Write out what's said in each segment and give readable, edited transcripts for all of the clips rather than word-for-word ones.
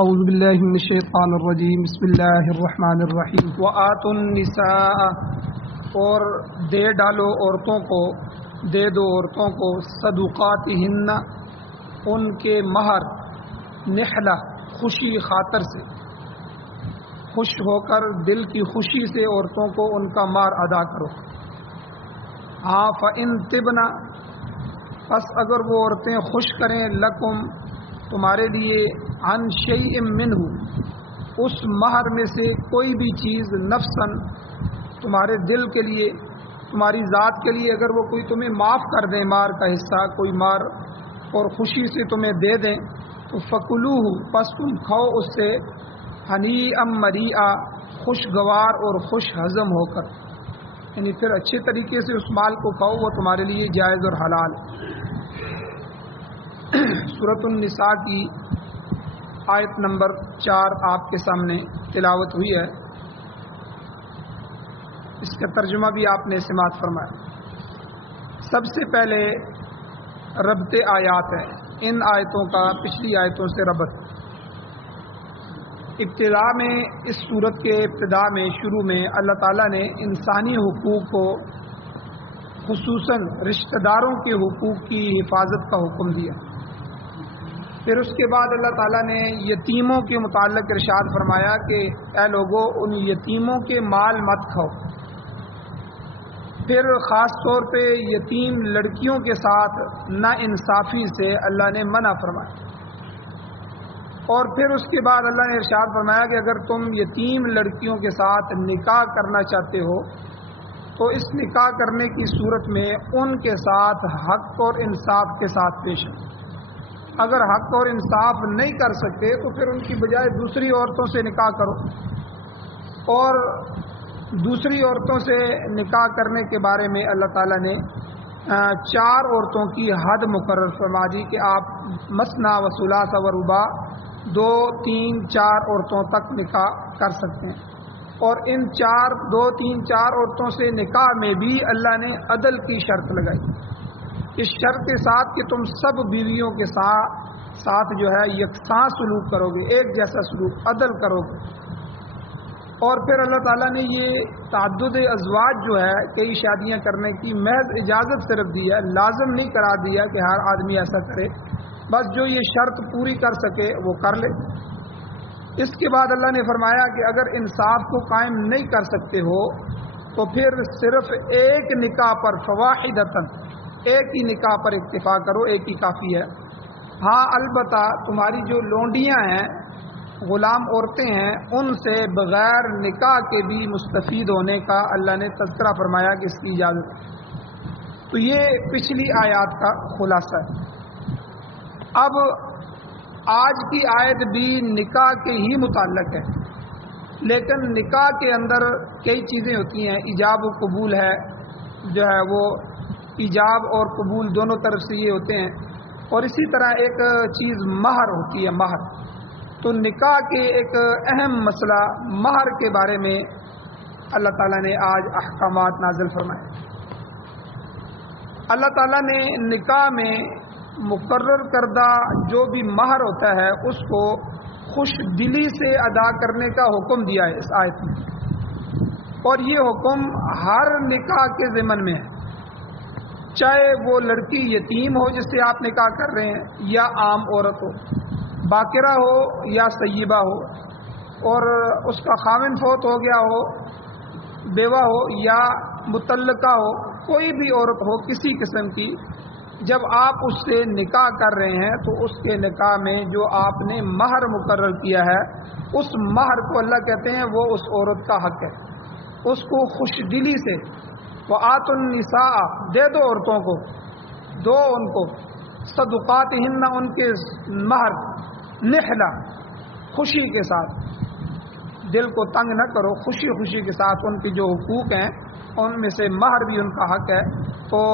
اعوذ باللہ من الشیطان الرجیم بسم اللہ الرحمن الرحیم وآتوا النساء اور دے ڈالو عورتوں کو، دے دو عورتوں کو صدقاتہن ان کے مہر، نحلہ خوشی خاطر سے، خوش ہو کر دل کی خوشی سے عورتوں کو ان کا مہر ادا کرو۔ ہاں فإن طبن، پس اگر وہ عورتیں خوش کریں لکم تمہارے لیے، عن شیء منہ اس مہر میں سے کوئی بھی چیز، نفسن تمہارے دل کے لیے، تمہاری ذات کے لیے اگر وہ کوئی تمہیں معاف کر دیں مہر کا حصہ، کوئی مہر اور خوشی سے تمہیں دے دیں تو فکلوہ پس تم کھاؤ اس سے، ہنیئا مریئا خوشگوار اور خوش ہضم ہو کر، یعنی پھر اچھے طریقے سے اس مال کو کھاؤ، وہ تمہارے لیے جائز اور حلال۔ سورۃ النساء کی آیت نمبر 4 آپ کے سامنے تلاوت ہوئی ہے، اس کا ترجمہ بھی آپ نے سماعت فرمایا۔ سب سے پہلے ربط آیات ہے، ان آیتوں کا پچھلی آیتوں سے ربط۔ ابتدا میں اس سورت کے ابتدا میں شروع میں اللہ تعالیٰ نے انسانی حقوق کو، خصوصاً رشتہ داروں کے حقوق کی حفاظت کا حکم دیا۔ پھر اس کے بعد اللہ تعالیٰ نے یتیموں کے متعلق ارشاد فرمایا کہ اے لوگو ان یتیموں کے مال مت کھاؤ۔ پھر خاص طور پہ یتیم لڑکیوں کے ساتھ نا انصافی سے اللہ نے منع فرمایا۔ اور پھر اس کے بعد اللہ نے ارشاد فرمایا کہ اگر تم یتیم لڑکیوں کے ساتھ نکاح کرنا چاہتے ہو تو اس نکاح کرنے کی صورت میں ان کے ساتھ حق اور انصاف کے ساتھ پیش آؤ۔ اگر حق اور انصاف نہیں کر سکتے تو پھر ان کی بجائے دوسری عورتوں سے نکاح کرو۔ اور دوسری عورتوں سے نکاح کرنے کے بارے میں اللہ تعالیٰ نے 4 عورتوں کی حد مقرر فرما دی کہ آپ مثنیٰ و ثلاث و رباع 2 3 4 عورتوں تک نکاح کر سکتے ہیں۔ اور ان 2 3 4 عورتوں سے نکاح میں بھی اللہ نے عدل کی شرط لگائی، اس شرط کے ساتھ کہ تم سب بیویوں کے ساتھ جو ہے یکساں سلوک کرو گے، ایک جیسا سلوک، عدل کرو گے۔ اور پھر اللہ تعالیٰ نے یہ تعدد ازواج جو ہے، کئی شادیاں کرنے کی محض اجازت صرف دی ہے، لازم نہیں کرا دیا کہ ہر آدمی ایسا کرے، بس جو یہ شرط پوری کر سکے وہ کر لے۔ اس کے بعد اللہ نے فرمایا کہ اگر انصاف کو قائم نہیں کر سکتے ہو تو پھر صرف ایک نکاح پر فواحدۃ، ایک ہی نکاح پر اکتفا کرو، ایک ہی کافی ہے۔ ہاں البتہ تمہاری جو لونڈیاں ہیں، غلام عورتیں ہیں، ان سے بغیر نکاح کے بھی مستفید ہونے کا اللہ نے تذکرہ فرمایا کہ اس کی اجازت ہے۔ تو یہ پچھلی آیات کا خلاصہ ہے۔ اب آج کی آیت بھی نکاح کے ہی متعلق ہے، لیکن نکاح کے اندر کئی چیزیں ہوتی ہیں، ایجاب و قبول ہے، جو ہے وہ ایجاب اور قبول دونوں طرف سے یہ ہوتے ہیں، اور اسی طرح ایک چیز مہر ہوتی ہے، مہر۔ تو نکاح کے ایک اہم مسئلہ مہر کے بارے میں اللہ تعالیٰ نے آج احکامات نازل فرمائے۔ اللہ تعالیٰ نے نکاح میں مقرر کردہ جو بھی مہر ہوتا ہے اس کو خوش دلی سے ادا کرنے کا حکم دیا ہے اس آیت میں، اور یہ حکم ہر نکاح کے ضمن میں ہے، چاہے وہ لڑکی یتیم ہو جس سے آپ نکاح کر رہے ہیں، یا عام عورت ہو، باقرہ ہو یا سیبہ ہو، اور اس کا خاوند فوت ہو گیا ہو، بیوہ ہو یا مطلقہ ہو، کوئی بھی عورت ہو کسی قسم کی، جب آپ اس سے نکاح کر رہے ہیں تو اس کے نکاح میں جو آپ نے مہر مقرر کیا ہے، اس مہر کو اللہ کہتے ہیں وہ اس عورت کا حق ہے، اس کو خوش دلی سے وآتوا النساء دے دو عورتوں کو، دو ان کو صدقاتہن ان کے مہر، نحلہ خوشی کے ساتھ، دل کو تنگ نہ کرو، خوشی خوشی کے ساتھ ان کے جو حقوق ہیں ان میں سے مہر بھی ان کا حق ہے، تو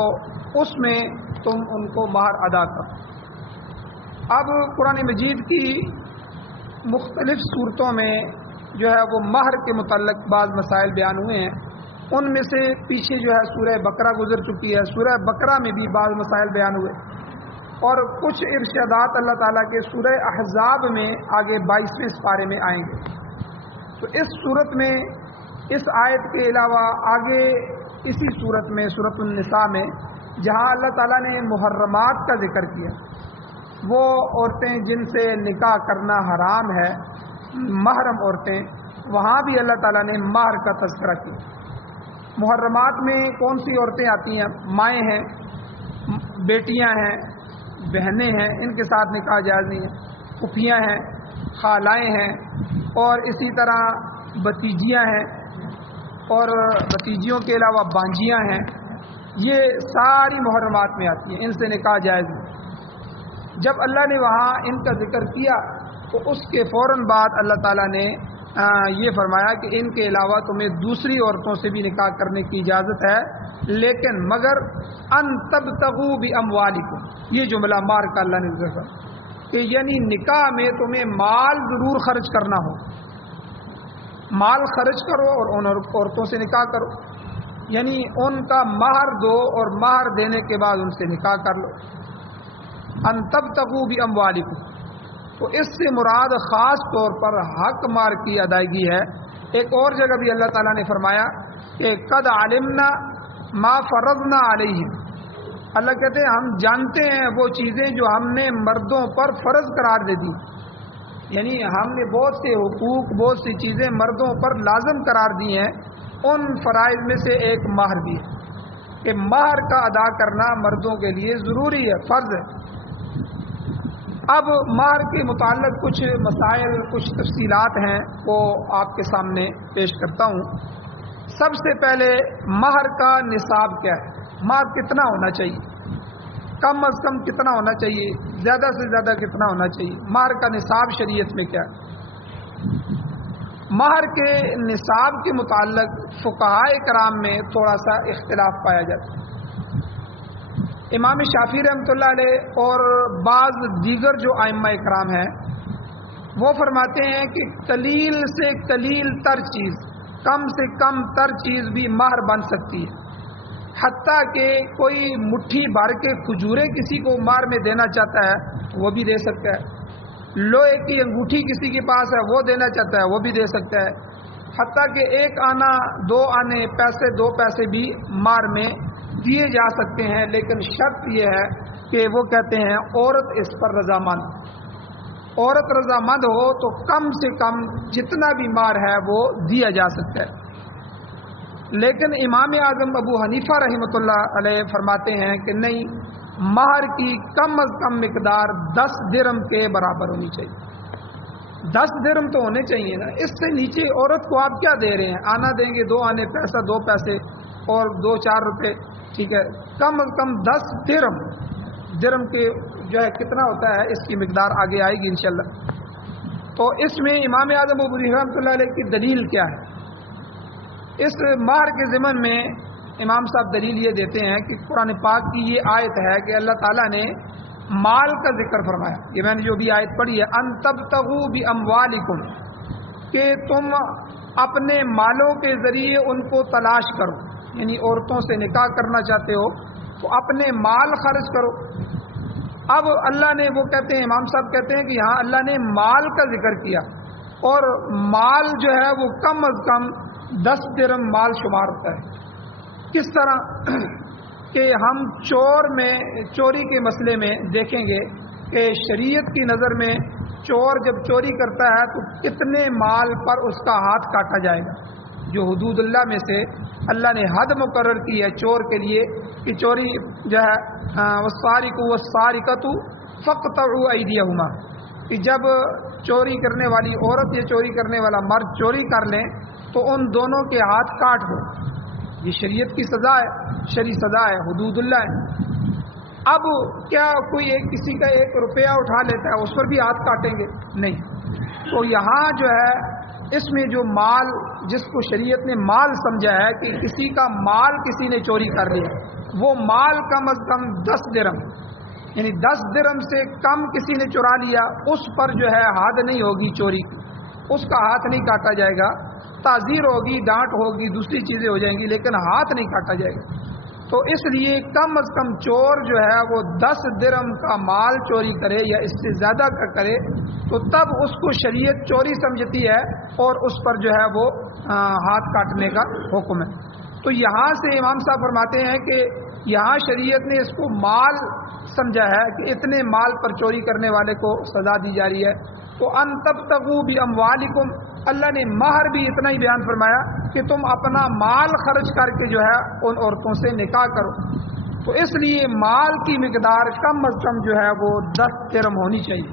اس میں تم ان کو مہر ادا کرو۔ اب قرآن مجید کی مختلف صورتوں میں جو ہے وہ مہر کے متعلق بعض مسائل بیان ہوئے ہیں، ان میں سے پیچھے جو ہے سورہ بقرہ گزر چکی ہے، سورہ بقرہ میں بھی بعض مسائل بیان ہوئے۔ اور کچھ ارشادات اللہ تعالیٰ کے سورہ احزاب میں آگے 22ویں سپارے میں آئیں گے. تو اس صورت میں اس آیت کے علاوہ آگے اسی صورت میں سورۃ النساء میں جہاں اللہ تعالیٰ نے محرمات کا ذکر کیا، وہ عورتیں جن سے نکاح کرنا حرام ہے، محرم عورتیں، وہاں بھی اللہ تعالیٰ نے مہر کا تذکرہ کیا. محرمات میں کون سی عورتیں آتی ہیں؟ مائیں ہیں، بیٹیاں ہیں، بہنیں ہیں، ان کے ساتھ نکاح جائز نہیں ہے. پھوپھیاں ہیں، خالائیں ہیں، اور اسی طرح بھتیجیاں ہیں، اور بھتیجیوں کے علاوہ بانجیاں ہیں. یہ ساری محرمات میں آتی ہیں، ان سے نکاح جائز نہیں. جب اللہ نے وہاں ان کا ذکر کیا تو اس کے فوراً بعد اللہ تعالیٰ نے یہ فرمایا کہ ان کے علاوہ تمہیں دوسری عورتوں سے بھی نکاح کرنے کی اجازت ہے، لیکن مگر ان تبتغوا باموالکم. یہ جملہ مار کا اللہ نے ذکر کیا کہ یعنی نکاح میں تمہیں مال ضرور خرچ کرنا ہو، مال خرچ کرو اور ان عورتوں سے نکاح کرو، یعنی ان کا مہر دو اور مہر دینے کے بعد ان سے نکاح کر لو. ان تبتغوا باموالکم، تو اس سے مراد خاص طور پر حق مار کی ادائیگی ہے. ایک اور جگہ بھی اللہ تعالیٰ نے فرمایا کہ قد علمنا ما فرضنا علیہم. اللہ کہتے ہیں ہم جانتے ہیں وہ چیزیں جو ہم نے مردوں پر فرض قرار دے دی، یعنی ہم نے بہت سے حقوق، بہت سی چیزیں مردوں پر لازم قرار دی ہیں. ان فرائض میں سے ایک مہر بھی ہے کہ مہر کا ادا کرنا مردوں کے لیے ضروری ہے، فرض ہے. اب مہر کے متعلق کچھ مسائل، کچھ تفصیلات ہیں، وہ آپ کے سامنے پیش کرتا ہوں. سب سے پہلے مہر کا نصاب کیا ہے؟ مہر کتنا ہونا چاہیے؟ کم از کم کتنا ہونا چاہیے؟ زیادہ سے زیادہ کتنا ہونا چاہیے؟ مہر کا نصاب شریعت میں کیا ہے؟ مہر کے نصاب کے متعلق فقہائے کرام میں تھوڑا سا اختلاف پایا جاتا ہے. امام شافعی رحمۃ اللہ علیہ اور بعض دیگر جو ائمہ کرام ہیں وہ فرماتے ہیں کہ قلیل سے قلیل تر چیز، کم سے کم تر چیز بھی مہر بن سکتی ہے. حتیٰ کہ کوئی مٹھی بھر کے کھجوریں کسی کو مہر میں دینا چاہتا ہے وہ بھی دے سکتا ہے. لوہے کی انگوٹھی کسی کے پاس ہے وہ دینا چاہتا ہے وہ بھی دے سکتا ہے. حتیٰ کہ 1 آنا 2 آنے پیسے 2 پیسے بھی مہر میں دیے جا سکتے ہیں، لیکن شرط یہ ہے کہ وہ کہتے ہیں عورت اس پر رضامند، عورت رضامند ہو تو کم سے کم جتنا بھی مہر ہے وہ دیا جا سکتا ہے. لیکن امام اعظم ابو حنیفہ رحمۃ اللہ علیہ فرماتے ہیں کہ نہیں، مہر کی کم از کم مقدار 10 درہم کے برابر ہونی چاہیے. 10 درہم تو ہونے چاہیے نا. اس سے نیچے عورت کو آپ کیا دے رہے ہیں؟ آنا دیں گے 2 آنے پیسہ 2 پیسے اور 2-4 روپے، ٹھیک ہے. کم از کم 10 درہم، درہم کے جو ہے کتنا ہوتا ہے اس کی مقدار آگے آئے گی انشاءاللہ. تو اس میں امام اعظم ابو حنیفہ رحمۃ اللہ علیہ کی دلیل کیا ہے؟ اس مہر کے ضمن میں امام صاحب دلیل یہ دیتے ہیں کہ قرآن پاک کی یہ آیت ہے کہ اللہ تعالیٰ نے مال کا ذکر فرمایا. یہ میں نے جو بھی آیت پڑھی ہے، ان تبتغوا باموالکم، کہ تم اپنے مالوں کے ذریعے ان کو تلاش کرو، یعنی عورتوں سے نکاح کرنا چاہتے ہو تو اپنے مال خرچ کرو. اب اللہ نے، وہ کہتے ہیں، امام صاحب کہتے ہیں کہ یہاں اللہ نے مال کا ذکر کیا، اور مال جو ہے وہ کم از کم 10 درہم مال شمار ہوتا ہے. کس طرح کہ ہم چوری کے مسئلے میں دیکھیں گے کہ شریعت کی نظر میں چور جب چوری کرتا ہے تو کتنے مال پر اس کا ہاتھ کاٹا جائے گا. جو حدود اللہ میں سے اللہ نے حد مقرر کی ہے چور کے لیے کہ چوری جو ہے والسارق والسارقۃ فاقطعوا ایدیہما، کہ جب چوری کرنے والی عورت یا چوری کرنے والا مرد چوری کر لیں تو ان دونوں کے ہاتھ کاٹ دو. یہ شریعت کی سزا ہے، شرعی سزا ہے، حدود اللہ ہے. اب کیا کوئی کسی کا 1 روپیہ اٹھا لیتا ہے اس پر بھی ہاتھ کاٹیں گے؟ نہیں. تو یہاں جو ہے اس میں جو مال، جس کو شریعت نے مال سمجھا ہے کہ کسی کا مال کسی نے چوری کر لیا، وہ مال کم از کم 10 درہم، یعنی 10 درہم سے کم کسی نے چرا لیا، اس پر جو ہے حد نہیں ہوگی چوری کی، اس کا ہاتھ نہیں کاٹا جائے گا. تعزیر ہوگی، ڈانٹ ہوگی، دوسری چیزیں ہو جائیں گی، لیکن ہاتھ نہیں کاٹا جائے گا. تو اس لیے کم از کم چور جو ہے وہ 10 درہم کا مال چوری کرے یا اس سے زیادہ کا کرے تو تب اس کو شریعت چوری سمجھتی ہے اور اس پر جو ہے وہ ہاتھ کاٹنے کا حکم ہے۔ تو یہاں سے امام صاحب فرماتے ہیں کہ یہاں شریعت نے اس کو مال سمجھا ہے کہ اتنے مال پر چوری کرنے والے کو سزا دی جا رہی ہے۔ تو ان تبتغوا باموالکم، اللہ نے مہر بھی اتنا ہی بیان فرمایا کہ تم اپنا مال خرچ کر کے جو ہے ان عورتوں سے نکاح کرو۔ تو اس لیے مال کی مقدار کم از کم جو ہے وہ 10 درہم ہونی چاہیے۔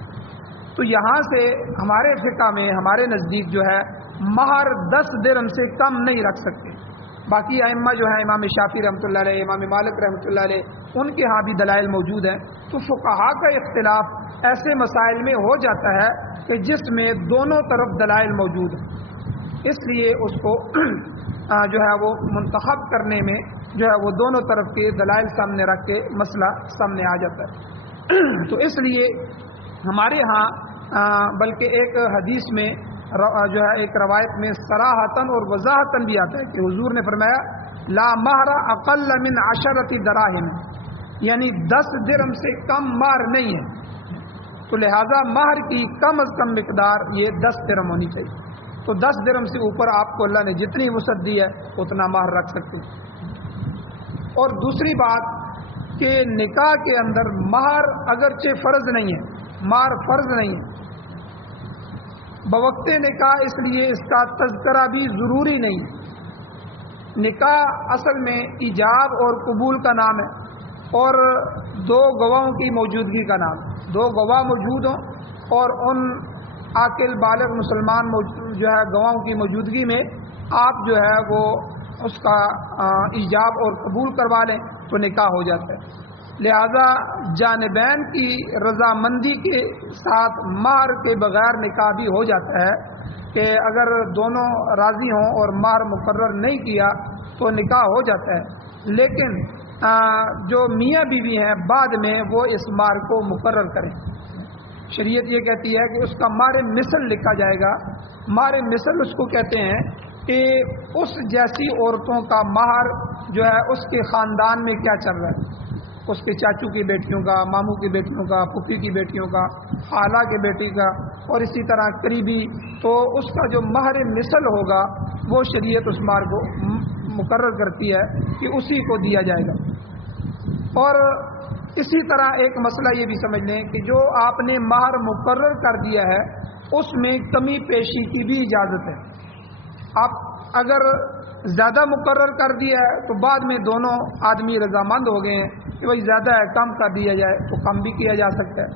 تو یہاں سے ہمارے فقہ میں ہمارے نزدیک جو ہے مہر 10 درہم سے کم نہیں رکھ سکتے۔ باقی ائمہ جو ہیں امام شافعی رحمۃ اللہ علیہ، امام مالک رحمۃ اللہ علیہ، ان کے ہاں بھی دلائل موجود ہیں۔ تو فقہا کا اختلاف ایسے مسائل میں ہو جاتا ہے کہ جس میں دونوں طرف دلائل موجود ہیں، اس لیے اس کو جو ہے وہ منتخب کرنے میں جو ہے وہ دونوں طرف کے دلائل سامنے رکھ کے مسئلہ سامنے آ جاتا ہے۔ تو اس لیے ہمارے ہاں بلکہ ایک حدیث میں جو ہے ایک روایت میں صراحتاً اور وضاحتاً بھی آتا ہے کہ حضور نے فرمایا لا مہر اقل من 10 دراہم، یعنی 10 درہم سے کم مہر نہیں ہے۔ تو لہذا مہر کی کم از کم مقدار یہ 10 درہم ہونی چاہیے۔ تو 10 درہم سے اوپر آپ کو اللہ نے جتنی وسعت دی ہے اتنا مہر رکھ سکتے ہیں۔ اور دوسری بات کہ نکاح کے اندر مہر اگرچہ فرض نہیں ہے، مہر فرض نہیں ہے، بوقت نکاح اس لیے اس کا تذکرہ بھی ضروری نہیں۔ نکاح اصل میں ایجاب اور قبول کا نام ہے اور 2 گواہوں کی موجودگی کا نام ہے۔ 2 گواہ موجود ہوں اور ان عاقل بالغ مسلمان جو ہے گواہوں کی موجودگی میں آپ جو ہے وہ اس کا ایجاب اور قبول کروا لیں تو نکاح ہو جاتا ہے۔ لہذا جانبین کی رضامندی کے ساتھ مہر کے بغیر نکاح بھی ہو جاتا ہے کہ اگر دونوں راضی ہوں اور مہر مقرر نہیں کیا تو نکاح ہو جاتا ہے، لیکن جو میاں بیوی ہیں بعد میں وہ اس مہر کو مقرر کریں۔ شریعت یہ کہتی ہے کہ اس کا مہر مثل لکھا جائے گا۔ مہر مثل اس کو کہتے ہیں کہ اس جیسی عورتوں کا مہر جو ہے اس کے خاندان میں کیا چل رہا ہے، اس کے چاچو کی بیٹیوں کا، ماموں کی بیٹیوں کا، پھوپھی کی بیٹیوں کا، خالہ کے بیٹی کا، اور اسی طرح قریبی، تو اس کا جو مہر مثل ہوگا وہ شریعت اس مہر کو مقرر کرتی ہے کہ اسی کو دیا جائے گا۔ اور اسی طرح ایک مسئلہ یہ بھی سمجھ لیں کہ جو آپ نے مہر مقرر کر دیا ہے اس میں کمی بیشی کی بھی اجازت ہے۔ آپ اگر زیادہ مقرر کر دیا ہے تو بعد میں دونوں آدمی رضامند ہو گئے ہیں کہ بھائی زیادہ ہے کم کر دیا جائے تو کم بھی کیا جا سکتا ہے،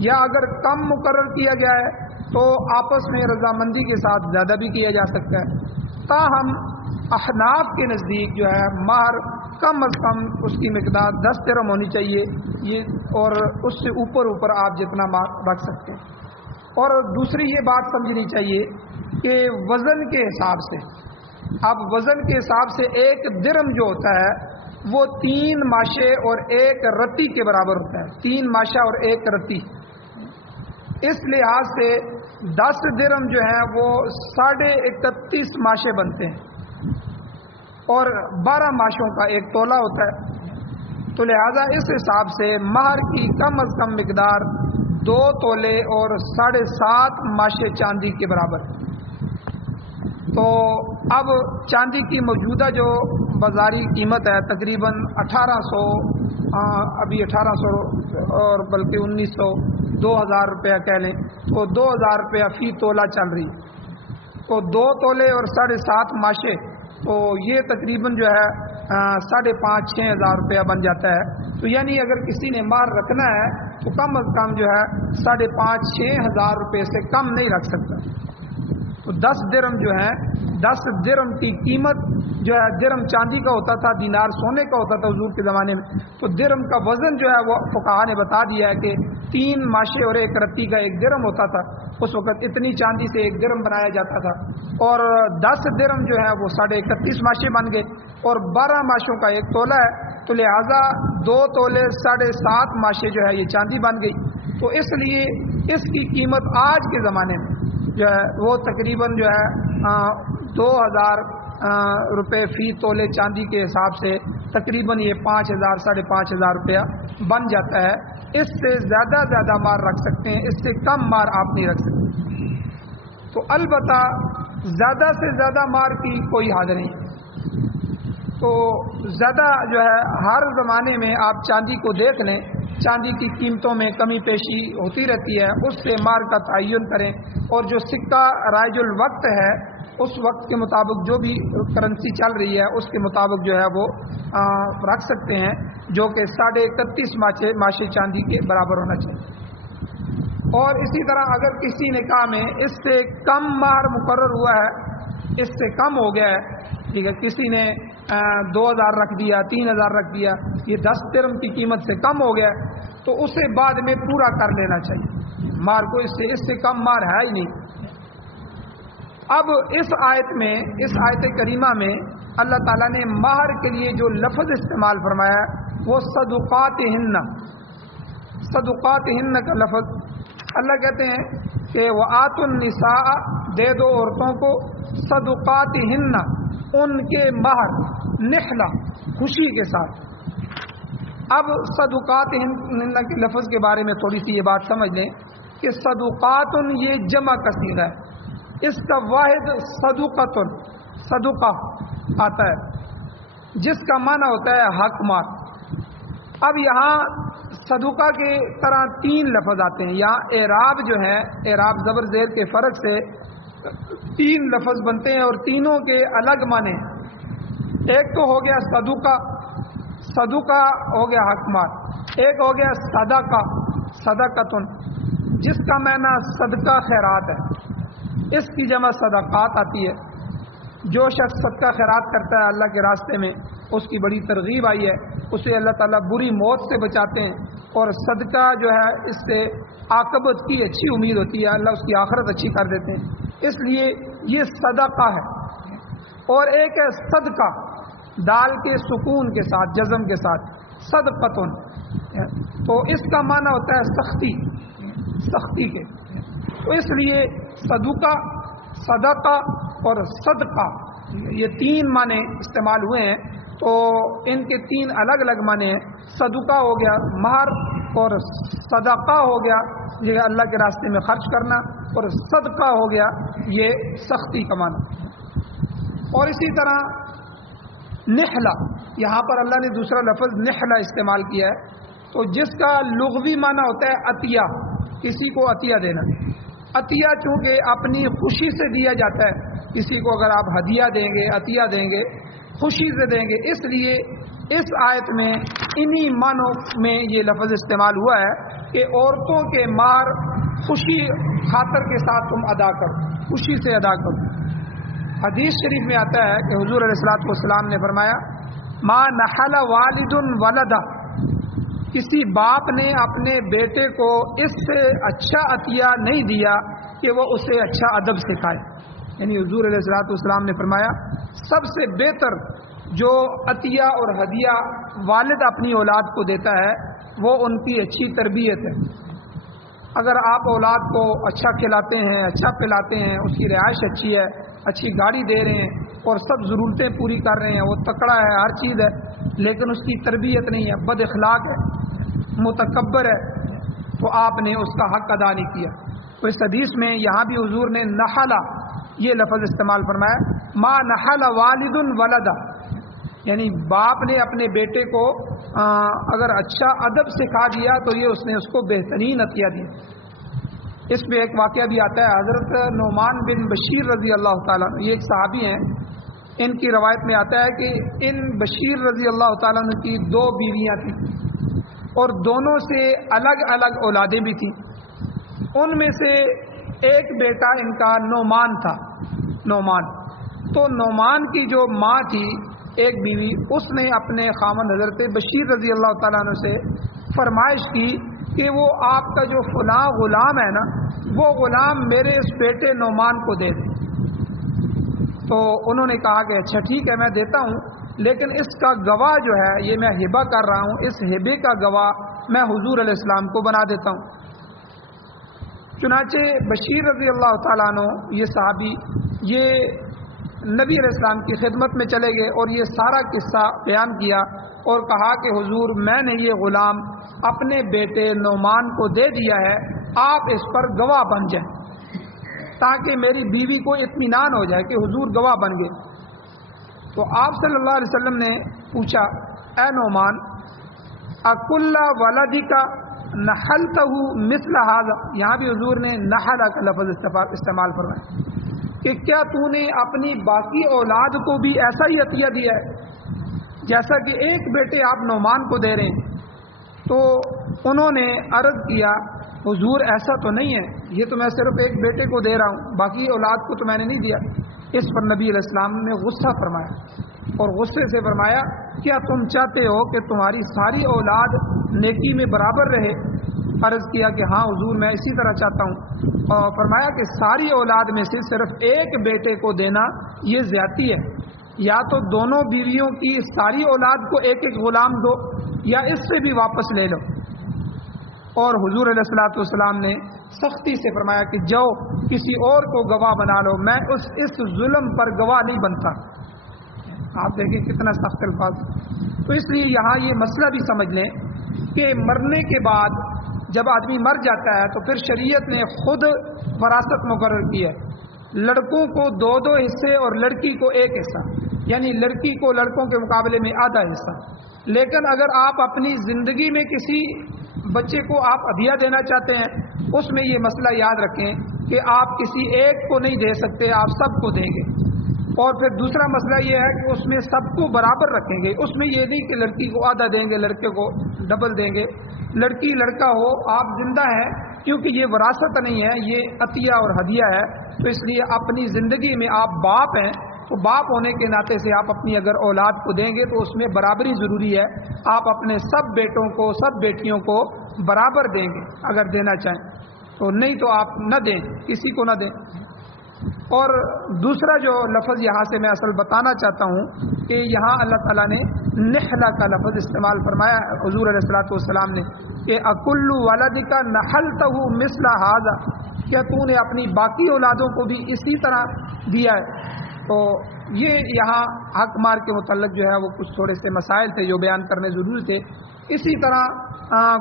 یا اگر کم مقرر کیا گیا ہے تو آپس میں رضامندی کے ساتھ زیادہ بھی کیا جا سکتا ہے۔ تاہم احناف کے نزدیک جو ہے مہر کم از کم اس کی مقدار 10 درہم ہونی چاہیے، یہ اور اس سے اوپر آپ جتنا مہر رکھ سکتے ہیں۔ اور دوسری یہ بات سمجھنی چاہیے کہ وزن کے حساب سے، اب وزن کے حساب سے 1 درہم جو ہوتا ہے وہ 3 ماشے اور 1 رتی کے برابر ہوتا ہے، 3 ماشا اور 1 رتی۔ اس لحاظ سے 10 درہم جو ہیں وہ 31.5 ماشے بنتے ہیں اور 12 ماشوں کا 1 تولہ ہوتا ہے۔ تو لہذا اس حساب سے مہر کی کم از کم مقدار 2 تولے اور 7.5 ماشے چاندی کے برابر۔ تو اب چاندی کی موجودہ جو بازاری قیمت ہے تقریباً 1800، ابھی 1800 اور بلکہ 1900، 2000 روپیہ کہہ لیں، تو 2000 روپیہ فی تولہ چل رہی۔ تو 2 تولے اور 7.5 ماشے، تو یہ تقریباً جو ہے 5,500-6 ہزار روپیہ بن جاتا ہے۔ تو یعنی اگر کسی نے مہر رکھنا ہے تو کم از کم جو ہے 5,500-6 ہزار روپے سے کم نہیں رکھ سکتا۔ تو 10 درہم جو ہیں، 10 درہم کی قیمت جو ہے، درہم چاندی کا ہوتا تھا، دینار سونے کا ہوتا تھا حضور کے زمانے میں، تو درہم کا وزن جو ہے وہ فقہا نے بتا دیا ہے کہ 3 ماشے اور 1 رتی کا 1 درہم ہوتا تھا۔ اس وقت اتنی چاندی سے 1 درہم بنایا جاتا تھا، اور 10 درہم جو ہے وہ 31.5 ماشے بن گئے، اور 12 ماشوں کا 1 تولہ ہے، تو لہٰذا 2 تولے 7.5 ماشے جو ہے یہ چاندی بن گئی۔ تو اس لیے اس کی قیمت آج کے زمانے میں جو ہے وہ تقریباً جو ہے 2000 روپے فی تولے چاندی کے حساب سے تقریباً یہ 5,000 5,500 روپیہ بن جاتا ہے. اس سے زیادہ مار رکھ سکتے ہیں، اس سے کم مار آپ نہیں رکھ سکتے. تو البتہ زیادہ سے زیادہ مار کی کوئی حد نہیں. تو زیادہ جو ہے ہر زمانے میں آپ چاندی کو دیکھ لیں، چاندی کی قیمتوں میں کمی پیشی ہوتی رہتی ہے، اس سے مار کا تعین کریں. اور جو سکہ رائج الوقت ہے اس وقت کے مطابق جو بھی کرنسی چل رہی ہے اس کے مطابق جو ہے وہ رکھ سکتے ہیں، جو کہ 31.5 ماشے چاندی کے برابر ہونا چاہیے. اور اسی طرح اگر کسی نکاح میں اس سے کم مہر مقرر ہوا ہے، اس سے کم ہو گیا ہے، ٹھیک ہے، کسی نے 2,000 رکھ دیا، 3,000 رکھ دیا، یہ 10 درہم کی قیمت سے کم ہو گیا ہے، تو اسے بعد میں پورا کر لینا چاہیے مار کو. اس سے کم مار ہے ہی نہیں. اب اس آیت کریمہ میں اللہ تعالیٰ نے مہر کے لیے جو لفظ استعمال فرمایا ہے وہ صدقاتہن کا لفظ. اللہ کہتے ہیں کہ وآتوا النساء، دے دو عورتوں کو، صدقاتہن، ان کے مہر، نحلہ، خوشی کے ساتھ. اب صدقاتہن کے لفظ کے بارے میں تھوڑی سی یہ بات سمجھ لیں کہ صدقات یہ جمع کا صیغہ ہے، اس کا واحد صدقہ آتا ہے جس کا معنی ہوتا ہے حق مار. اب یہاں صدقہ کے طرح 3 لفظ آتے ہیں. یہاں اعراب جو ہے، اعراب زبر زیر کے فرق سے 3 لفظ بنتے ہیں اور تینوں کے الگ معنی ہیں. ایک تو ہو گیا صدقہ ہو گیا حق مار. ایک ہو گیا صدقۃ جس کا معنی صدقہ خیرات ہے، اس کی جمع صدقات آتی ہے. جو شخص صدقہ خیرات کرتا ہے اللہ کے راستے میں، اس کی بڑی ترغیب آئی ہے، اسے اللہ تعالیٰ بری موت سے بچاتے ہیں. اور صدقہ جو ہے اس سے عاقبت کی اچھی امید ہوتی ہے، اللہ اس کی آخرت اچھی کر دیتے ہیں، اس لیے یہ صدقہ ہے. اور ایک ہے صدقہ، دال کے سکون کے ساتھ، جزم کے ساتھ، صدقۃ، تو اس کا معنی ہوتا ہے سختی کے. تو اس لیے صدقہ اور صدقہ یہ 3 معنی استعمال ہوئے ہیں. تو ان کے 3 الگ الگ معنی ہیں. صدقہ ہو گیا مہر، اور صدقہ ہو گیا یہ اللہ کے راستے میں خرچ کرنا، اور صدقہ ہو گیا یہ سختی کا معنی. اور اسی طرح نحلہ، یہاں پر اللہ نے دوسرا لفظ نحلہ استعمال کیا ہے، تو جس کا لغوی معنی ہوتا ہے عطیہ، کسی کو عطیہ دینا. عطیہ چونکہ اپنی خوشی سے دیا جاتا ہے، کسی کو اگر آپ ہدیہ دیں گے، عطیہ دیں گے، خوشی سے دیں گے، اس لیے اس آیت میں انہی معنوں میں یہ لفظ استعمال ہوا ہے کہ عورتوں کے مہر خوشی خاطر کے ساتھ تم ادا کرو، خوشی سے ادا کرو. حدیث شریف میں آتا ہے کہ حضور علیہ الصلوۃ والسلام نے فرمایا ما نحل والد ولدہ، کسی باپ نے اپنے بیٹے کو اس سے اچھا عطیہ نہیں دیا کہ وہ اسے اچھا ادب سکھائے. یعنی حضور علیہ الصلوۃ والسلام نے فرمایا سب سے بہتر جو عطیہ اور ہدیہ والد اپنی اولاد کو دیتا ہے وہ ان کی اچھی تربیت ہے. اگر آپ اولاد کو اچھا کھلاتے ہیں، اچھا پلاتے ہیں، اس کی رہائش اچھی ہے، اچھی گاڑی دے رہے ہیں اور سب ضرورتیں پوری کر رہے ہیں، وہ تکڑا ہے، ہر چیز ہے، لیکن اس کی تربیت نہیں ہے، بد اخلاق ہے، متکبر ہے، تو آپ نے اس کا حق ادا نہیں کیا. تو اس حدیث میں یہاں بھی حضور نے نحلہ یہ لفظ استعمال فرمایا، ما نحل والد ولدہ، یعنی باپ نے اپنے بیٹے کو اگر اچھا ادب سکھا دیا تو یہ اس نے اس کو بہترین عطیہ دیا. اس میں ایک واقعہ بھی آتا ہے، حضرت نعمان بن بشیر رضی اللہ تعالیٰ، یہ ایک صحابی ہیں، ان کی روایت میں آتا ہے کہ ان بشیر رضی اللہ تعالیٰ کی 2 بیویاں تھیں اور دونوں سے الگ الگ اولادیں بھی تھیں. ان میں سے ایک بیٹا ان کا نعمان تھا. تو نعمان کی جو ماں تھی، ایک بیوی، اس نے اپنے خاوند حضرت بشیر رضی اللہ تعالیٰ عنہ سے فرمائش کی کہ وہ آپ کا جو فلاں غلام ہے نا، وہ غلام میرے اس بیٹے نعمان کو دے دیں. تو انہوں نے کہا کہ اچھا ٹھیک ہے میں دیتا ہوں، لیکن اس کا گواہ جو ہے یہ میں ہبہ کر رہا ہوں، اس ہبے کا گواہ میں حضور علیہ السلام کو بنا دیتا ہوں. چنانچہ بشیر رضی اللہ تعالیٰ عنہ یہ صحابی یہ نبی علیہ السلام کی خدمت میں چلے گئے اور یہ سارا قصہ بیان کیا اور کہا کہ حضور میں نے یہ غلام اپنے بیٹے نعمان کو دے دیا ہے، آپ اس پر گواہ بن جائیں تاکہ میری بیوی کو اطمینان ہو جائے کہ حضور گواہ بن گئے۔ تو آپ صلی اللہ علیہ وسلم نے پوچھا اے نعمان اکل ولدک نحلتہ مثل ھذا، یہاں بھی حضور نے نحلہ کا لفظ استعمال فرمایا کہ کیا تو نے اپنی باقی اولاد کو بھی ایسا ہی عطیہ دیا ہے جیسا کہ ایک بیٹے آپ نعمان کو دے رہے ہیں؟ تو انہوں نے عرض کیا حضور ایسا تو نہیں ہے، یہ تو میں صرف ایک بیٹے کو دے رہا ہوں، باقی اولاد کو تو میں نے نہیں دیا۔ اس پر نبی علیہ السلام نے غصہ فرمایا اور غصے سے فرمایا کیا تم چاہتے ہو کہ تمہاری ساری اولاد نیکی میں برابر رہے؟ عرض کیا کہ ہاں حضور میں اسی طرح چاہتا ہوں، اور فرمایا کہ ساری اولاد میں سے صرف ایک بیٹے کو دینا یہ زیادتی ہے، یا تو دونوں بیویوں کی ساری اولاد کو ایک ایک غلام دو یا اس سے بھی واپس لے لو۔ اور حضور علیہ الصلوۃ والسلام نے سختی سے فرمایا کہ جاؤ کسی اور کو گواہ بنا لو، میں اس ظلم پر گواہ نہیں بنتا۔ آپ دیکھیں کتنا سخت الفاظ۔ تو اس لیے یہاں یہ مسئلہ بھی سمجھ لیں کہ مرنے کے بعد جب آدمی مر جاتا ہے تو پھر شریعت نے خود وراثت مقرر کی ہے، لڑکوں کو 2 حصے اور لڑکی کو 1 حصہ، یعنی لڑکی کو لڑکوں کے مقابلے میں آدھا حصہ۔ لیکن اگر آپ اپنی زندگی میں کسی بچے کو آپ ہدیہ دینا چاہتے ہیں، اس میں یہ مسئلہ یاد رکھیں کہ آپ کسی ایک کو نہیں دے سکتے، آپ سب کو دیں گے۔ اور پھر دوسرا مسئلہ یہ ہے کہ اس میں سب کو برابر رکھیں گے، اس میں یہ نہیں کہ لڑکی کو آدھا دیں گے لڑکے کو ڈبل دیں گے، لڑکی لڑکا ہو آپ زندہ ہیں، کیونکہ یہ وراثت نہیں ہے، یہ عطیہ اور ہدیہ ہے۔ تو اس لیے اپنی زندگی میں آپ باپ ہیں تو باپ ہونے کے ناطے سے آپ اپنی اگر اولاد کو دیں گے تو اس میں برابری ضروری ہے، آپ اپنے سب بیٹوں کو سب بیٹیوں کو برابر دیں گے اگر دینا چاہیں، تو نہیں تو آپ نہ دیں، کسی کو نہ دیں۔ اور دوسرا جو لفظ یہاں سے میں اصل بتانا چاہتا ہوں کہ یہاں اللہ تعالیٰ نے نحلہ کا لفظ استعمال فرمایا حضور علیہ الصلوۃ والسلام نے کہ اکل ولدک نحلتہ مثل ھذا، کیا تو نے اپنی باقی اولادوں کو بھی اسی طرح دیا ہے؟ تو یہ یہاں حق مار کے متعلق جو ہے وہ کچھ تھوڑے سے مسائل تھے جو بیان کرنے ضروری تھے۔ اسی طرح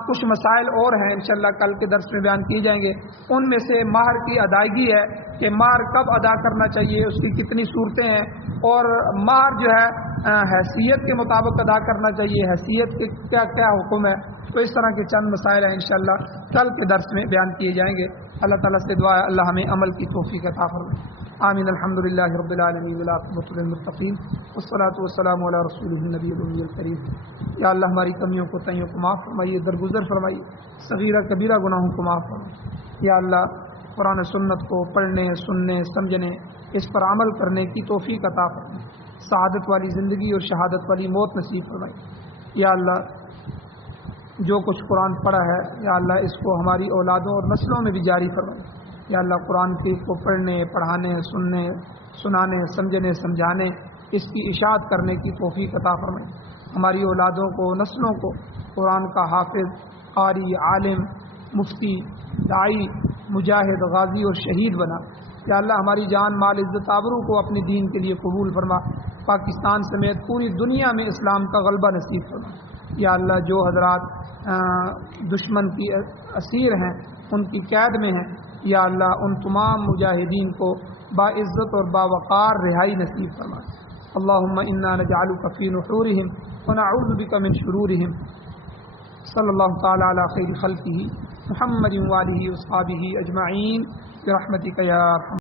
کچھ مسائل اور ہیں انشاءاللہ کل کے درس میں بیان کیے جائیں گے۔ ان میں سے مہر کی ادائیگی ہے کہ مہر کب ادا کرنا چاہیے، اس کی کتنی صورتیں ہیں، اور مہر جو ہے حیثیت کے مطابق ادا کرنا چاہیے، حیثیت کے کیا کیا حکم ہے۔ تو اس طرح کے چند مسائل ہیں انشاءاللہ کل کے درس میں بیان کیے جائیں گے۔ اللہ تعالیٰ سے دعا ہے اللہ ہمیں عمل کی توفیق عطا فرمائے۔ آمین۔ الحمدللہ رب العالمین والعاقبۃ للمتقین والصلاۃ والسلام علی رسولہ النبی الامی الکریم۔ یا اللہ ہماری کمیوں کو تائیوں کو معاف فرمائیے، درگزر فرمائیے، صغیرہ کبیرہ گناہوں کو معاف فرمائیے۔ یا اللہ قرآن و سنت کو پڑھنے، سننے، سمجھنے، اس پر عمل کرنے کی توفیق عطا فرمائیے، سعادت والی زندگی اور شہادت والی موت نصیب فرمائیے۔ یا اللہ جو کچھ قرآن پڑھا ہے یا اللہ اس کو ہماری اولادوں اور نسلوں میں بھی جاری فرمائے۔ یا اللہ قرآن کو پڑھنے، پڑھانے، سننے، سنانے، سمجھنے، سمجھانے، اس کی اشاعت کرنے کی توفیق عطا فرمائے۔ ہماری اولادوں کو، نسلوں کو قرآن کا حافظ، قاری، عالم، مفتی، داعی، مجاہد، غازی اور شہید بنا۔ یا اللہ ہماری جان، مال، عزت، آبرو کو اپنے دین کے لیے قبول فرما۔ پاکستان سمیت پوری دنیا میں اسلام کا غلبہ نصیب فرما۔ یا اللہ جو حضرات دشمن کی اسیر ہیں، ان کی قید میں ہیں، یا اللہ ان تمام مجاہدین کو باعزت اور باوقار رہائی نصیب فرما۔ اللہم انا نجعلک فی نحورہم ونعوذ بک من شرورہم۔ صلی اللہ تعالی علی خیر خلقہ محمد وآلہ وصحبہ اجمعین برحمتک یا ارحم